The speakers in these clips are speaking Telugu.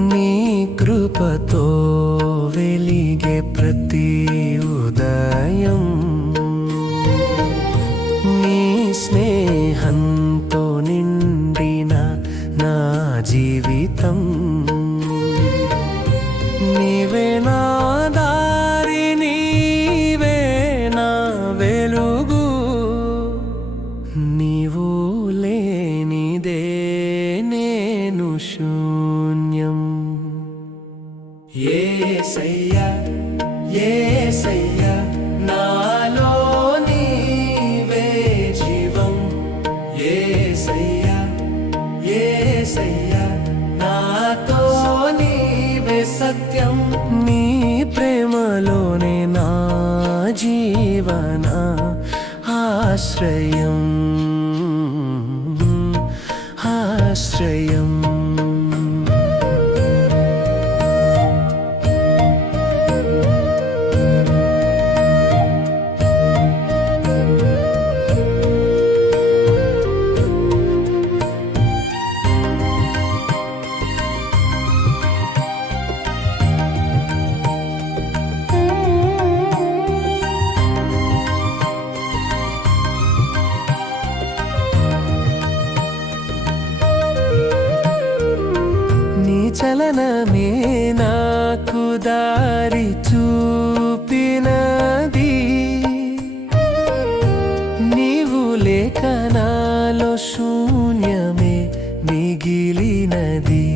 నీ కృపతో వెలిగే ప్రతి ఉదయం. నీ స్నేహంతో నిండిన నా జీవితం. నీవే నా దారి నీవే నా వెలుగు. నీవు లేనిదే నేను ఏసయ్యా ఏసయ్యా నాలో నీవే జీవం. ఏసయ్యా ఏసయ్యా నాతో నీవే సత్యం. నీ ప్రేమలోనే నా జీవన ఆశ్రయం. ఆశ్రయం. చలనమే నాకు దారి చూపినది. నీవు లేక నాలో శూన్యమే మిగిలినది.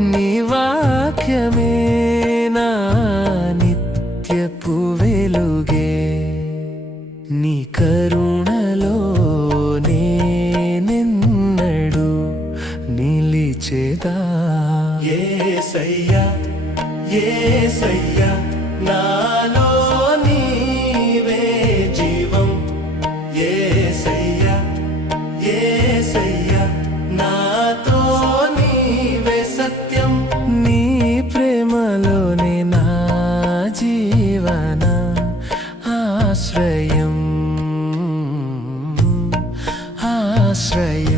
నీ వాక్యమే ఏసయ్యా ఏసయ్యా నాలో నీవే జీవం. ఏసయ్యా ఏసయ్యా నాతో నీవే సత్యం. నీ ప్రేమలోనే నా జీవన ఆశ్రయం. ఆశ్రయం.